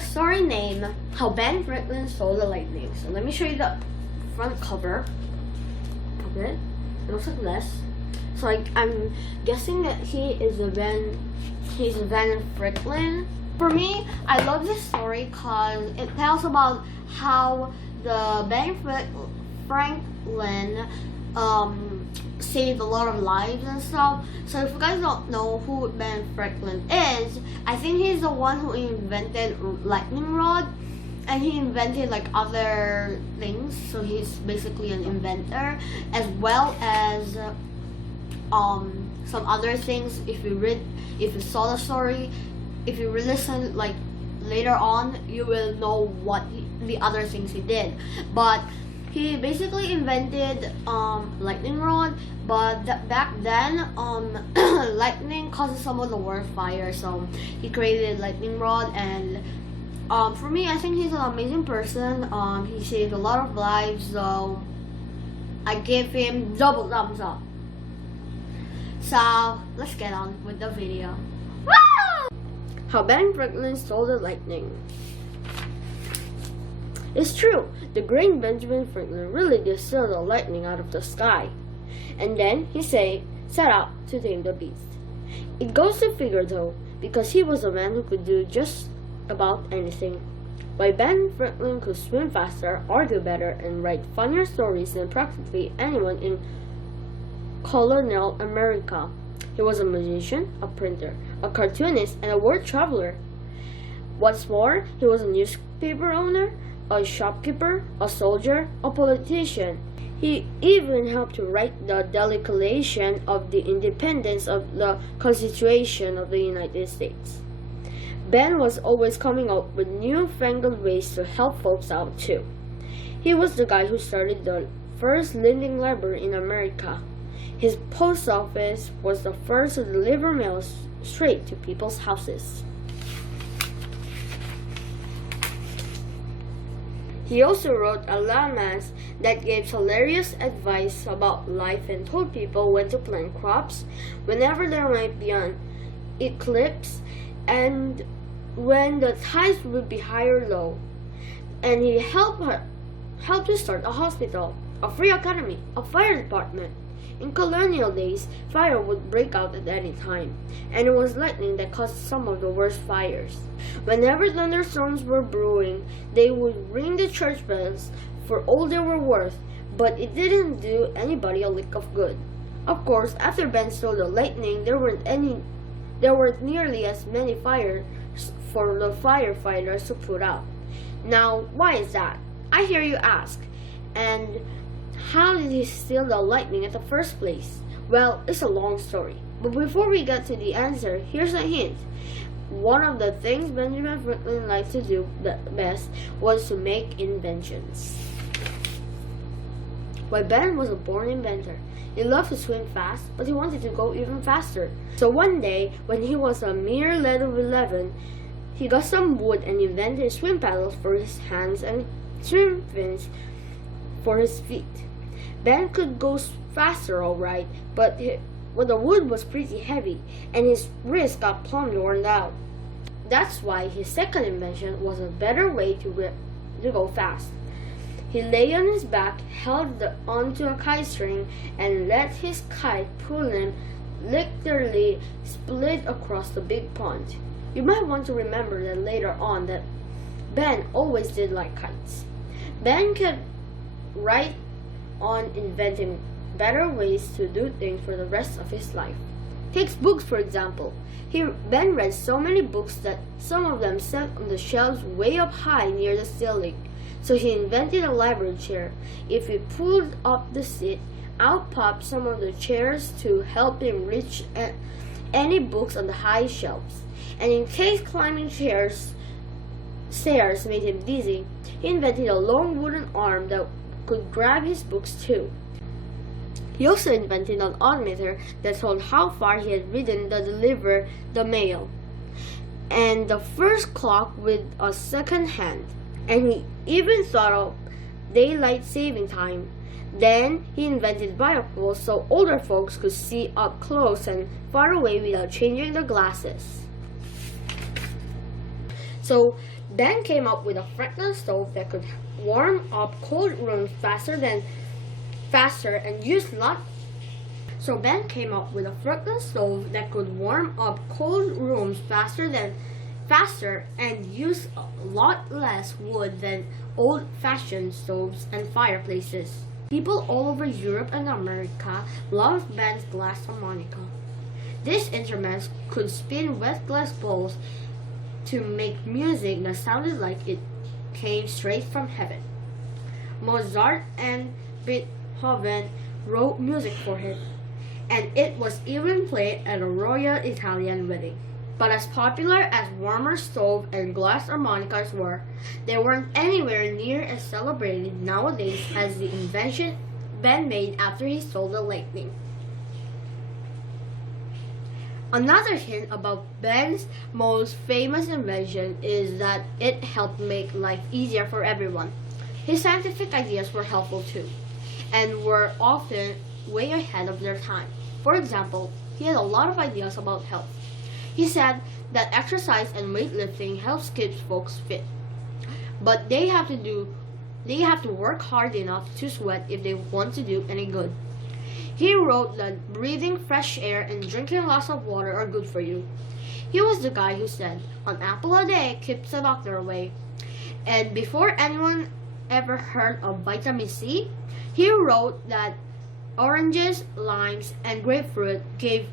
a story named How Ben Franklin Stole the Lightning. So let me show you the front cover of it. It looks like this. So I'm guessing that he's Ben Franklin. For me, I love this story because it tells about how the Ben Franklin saved a lot of lives and stuff. So if you guys don't know who Ben Franklin is, I think he's the one who invented lightning rod, and he invented like other things. So he's basically an inventor, as well as some other things. If you saw the story, if you listen like later on, you will know what the other things he did. But he basically invented lightning rod, but back then lightning causes some of the worst fire, so he created lightning rod. And for me, I think he's an amazing person. He saved a lot of lives, so I give him double thumbs up. So let's get on with the video. Woo! How Ben Franklin Stole the Lightning. It's true, the great Benjamin Franklin really did steal the lightning out of the sky. And then he set out to tame the beast. It goes to figure though, because he was a man who could do just about anything. Why Ben Franklin could swim faster, argue better, and write funnier stories than practically anyone in colonial America. He was a magician, a printer, a cartoonist, and a word traveler. What's more, he was a newspaper owner, a shopkeeper, a soldier, a politician. He even helped to write the Declaration of the Independence of the Constitution of the United States. Ben was always coming up with newfangled ways to help folks out too. He was the guy who started the first lending library in America. His post office was the first to deliver mail straight to people's houses. He also wrote almanacs that gave hilarious advice about life and told people when to plant crops, whenever there might be an eclipse, and when the tides would be high or low. And he helped to start a hospital, a free academy, a fire department. In colonial days, fire would break out at any time, and it was lightning that caused some of the worst fires. Whenever thunderstorms were brewing, they would ring the church bells for all they were worth, but it didn't do anybody a lick of good. Of course, after Ben stole the lightning, there weren't nearly as many fires for the firefighters to put out. Now, why is that? I hear you ask. And how did he steal the lightning in the first place? Well, it's a long story. But before we get to the answer, here's a hint. One of the things Benjamin Franklin liked to do the best was to make inventions. Well, Ben was a born inventor. He loved to swim fast, but he wanted to go even faster. So one day, when he was a mere lad of 11, he got some wood and invented swim paddles for his hands and swim fins for his feet. Ben could go faster all right, but the wood was pretty heavy, and his wrists got plumb worn out. That's why his second invention was a better way to go fast. He lay on his back, held onto a kite string, and let his kite pull him, literally split across the big pond. You might want to remember that later on that Ben always did like kites. Ben kept right on inventing better ways to do things for the rest of his life. Take books for example. Ben read so many books that some of them sat on the shelves way up high near the ceiling. So he invented a library chair. If he pulled up the seat, out popped some of the chairs to help him reach any books on the high shelves. And in case climbing stairs made him dizzy, he invented a long wooden arm that could grab his books too. He also invented an odometer that told how far he had ridden to deliver the mail, and the first clock with a second hand. And he even thought of daylight saving time. Then he invented bifocals so older folks could see up close and far away without changing their glasses. So Ben came up with a fretless stove that could warm up cold rooms faster and use lot. So Ben came up with a fretless stove that could warm up cold rooms faster and use a lot less wood than old-fashioned stoves and fireplaces. People all over Europe and America loved Ben's glass harmonica. These instruments could spin wet glass balls to make music that sounded like it came straight from heaven. Mozart and Beethoven wrote music for it, and it was even played at a royal Italian wedding. But as popular as warmer stove and glass harmonicas were, they weren't anywhere near as celebrated nowadays as the invention Ben made after he sold the Lightning. Another hint about Ben's most famous invention is that it helped make life easier for everyone. His scientific ideas were helpful too, and were often way ahead of their time. For example, he had a lot of ideas about health. He said that exercise and weightlifting helps keep folks fit, but they have to work hard enough to sweat if they want to do any good. He wrote that breathing fresh air and drinking lots of water are good for you. He was the guy who said, "An apple a day keeps the doctor away." And before anyone ever heard of vitamin C, he wrote that oranges, limes, and grapefruit gave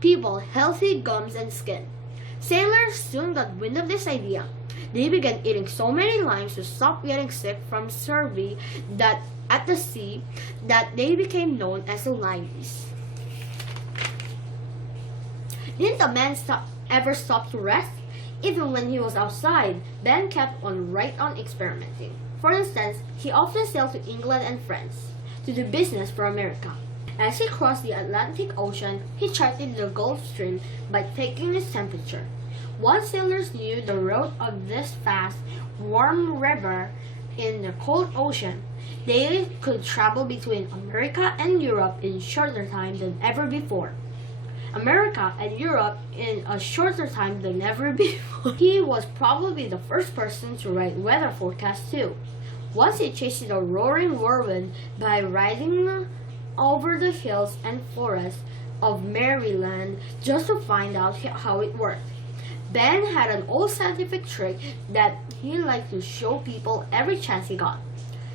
people healthy gums and skin. Sailors soon got wind of this idea. They began eating so many limes to stop getting sick from scurvy at the sea that they became known as the limeys. Didn't the man ever stop to rest? Even when he was outside, Ben kept on experimenting. For instance, he often sailed to England and France to do business for America. As he crossed the Atlantic Ocean, he charted the Gulf Stream by taking its temperature. Once sailors knew the route of this fast, warm river in the cold ocean, they could travel between America and Europe in shorter time than ever before. America and Europe in a shorter time than ever before. He was probably the first person to write weather forecasts too. Once he chased a roaring whirlwind by riding over the hills and forests of Maryland just to find out how it worked. Ben had an old scientific trick that he liked to show people every chance he got.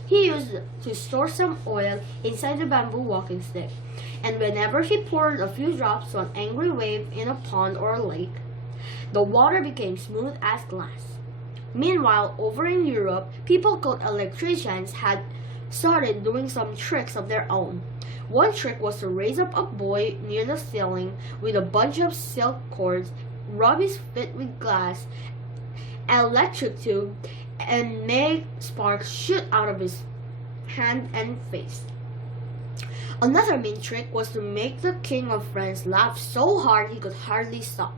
He used to store some oil inside the bamboo walking stick, and whenever he poured a few drops on an angry wave in a pond or a lake, the water became smooth as glass. Meanwhile, over in Europe, people called electricians had started doing some tricks of their own. One trick was to raise up a boy near the ceiling with a bunch of silk cords, rub his feet with glass, electric tube, and make sparks shoot out of his hand and face. Another mean trick was to make the King of France laugh so hard he could hardly stop.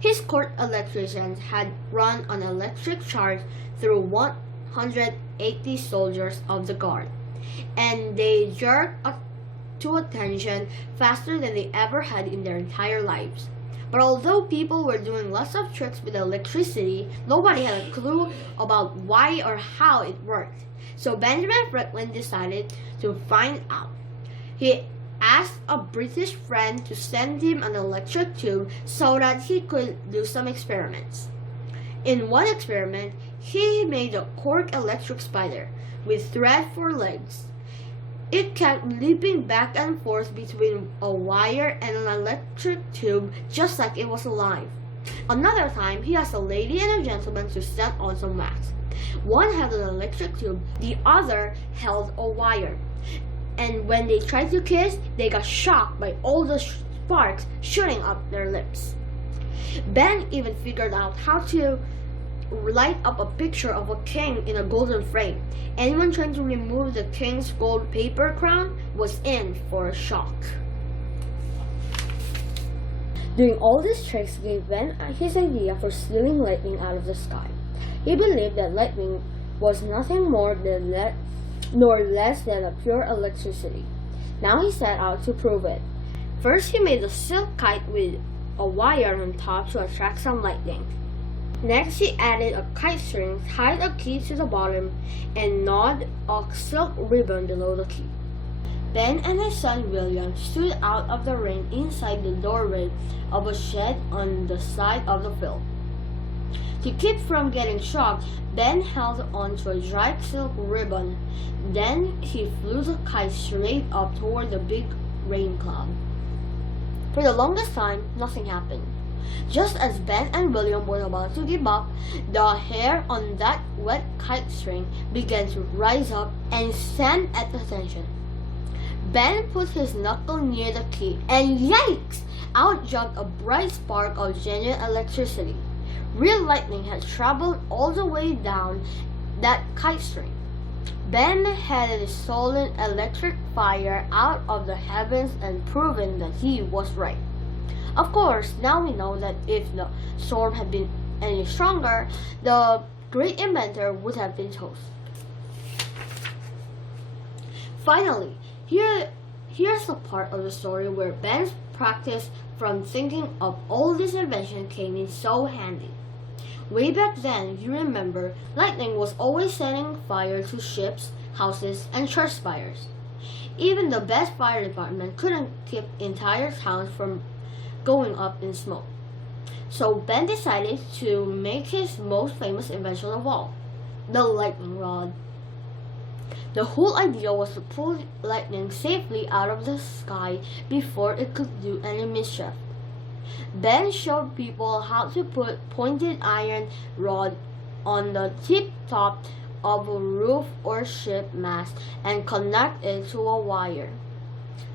His court electricians had run an electric charge through 180 soldiers of the guard, and they jerked to attention faster than they ever had in their entire lives. But although people were doing lots of tricks with electricity, nobody had a clue about why or how it worked. So Benjamin Franklin decided to find out. He asked a British friend to send him an electric tube so that he could do some experiments. In one experiment, he made a cork electric spider with thread for legs. It kept leaping back and forth between a wire and an electric tube just like it was alive. Another time, he asked a lady and a gentleman to set on some wax. One held an electric tube, the other held a wire. And when they tried to kiss, they got shocked by all the sparks shooting up their lips. Ben even figured out how to light up a picture of a king in a golden frame. Anyone trying to remove the king's gold paper crown was in for a shock. Doing all these tricks gave Ben his idea for stealing lightning out of the sky. He believed that lightning was nothing more nor less than a pure electricity. Now he set out to prove it. First, he made a silk kite with a wire on top to attract some lightning. Next, he added a kite string, tied a key to the bottom, and knotted a silk ribbon below the key. Ben and his son William stood out of the rain inside the doorway of a shed on the side of the field. To keep from getting shocked, Ben held onto a dry silk ribbon. Then he flew the kite straight up toward the big rain cloud. For the longest time, nothing happened. Just as Ben and William were about to give up, the hair on that wet kite string began to rise up and stand at attention. Ben put his knuckle near the key, and yikes! Out jumped a bright spark of genuine electricity. Real lightning had traveled all the way down that kite string. Ben had stolen electric fire out of the heavens and proven that he was right. Of course, now we know that if the storm had been any stronger, the great inventor would have been toast. Finally, here's the part of the story where Ben's practice from thinking of all this invention came in so handy. Way back then, you remember, lightning was always setting fire to ships, houses, and church spires. Even the best fire department couldn't keep entire towns from going up in smoke. So Ben decided to make his most famous invention of all, the lightning rod. The whole idea was to pull lightning safely out of the sky before it could do any mischief. Ben showed people how to put pointed iron rod on the tip top of a roof or ship mast and connect it to a wire,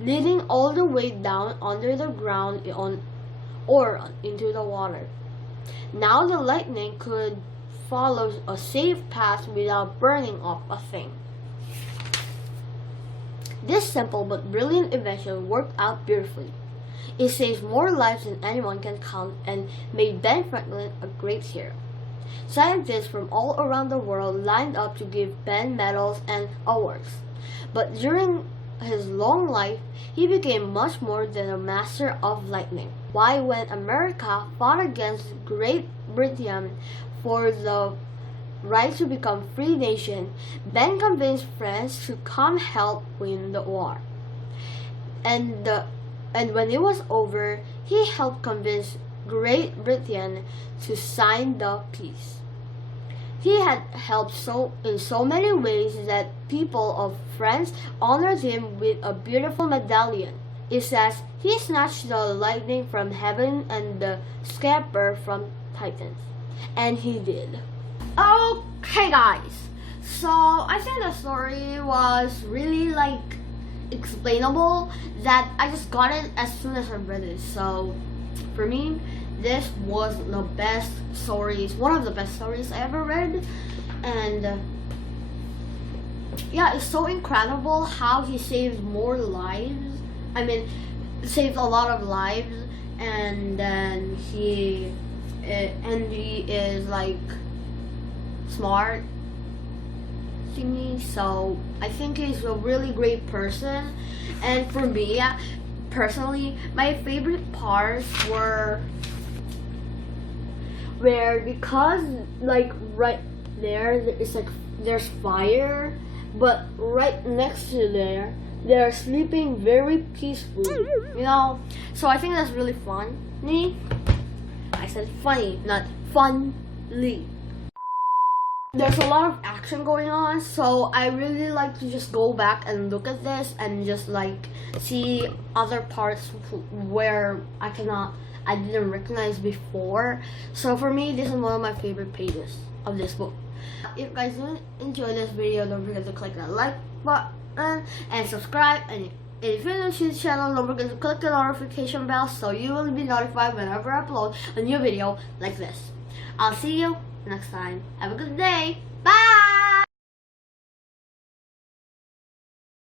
leading all the way down under the ground or into the water. Now the lightning could follow a safe path without burning up a thing. This simple but brilliant invention worked out beautifully. It saved more lives than anyone can count and made Ben Franklin a great hero. Scientists from all around the world lined up to give Ben medals and awards. But during his long life, he became much more than a master of lightning. Why, when America fought against Great Britain for the right to become a free nation, Ben convinced France to come help win the war. And when it was over, he helped convince Great Britain to sign the peace. He had helped in so many ways that people of France honored him with a beautiful medallion. It says, he snatched the lightning from heaven and the scepter from Titans. And he did. Okay guys, so I think the story was really explainable, that I just got it as soon as I read it. So for me, this was the best stories, one of the best stories I ever read. And yeah, it's so incredible how he saved more lives. I mean, saved a lot of lives, and then he is smart thingy. So I think he's a really great person. And for me, personally, my favorite parts were where, because right there is there's fire, but right next to there they're sleeping very peacefully, so I think that's really funny. I said funny, not funly. There's a lot of action going on, so I really like to just go back and look at this and just see other parts where I didn't recognize before. So for me, this is one of my favorite pages of this book. If you guys enjoy this video, don't forget to click that like button and subscribe. And if you're new to the channel, don't forget to click the notification bell so you will be notified whenever I upload a new video like this. I'll see you next time. Have a good day.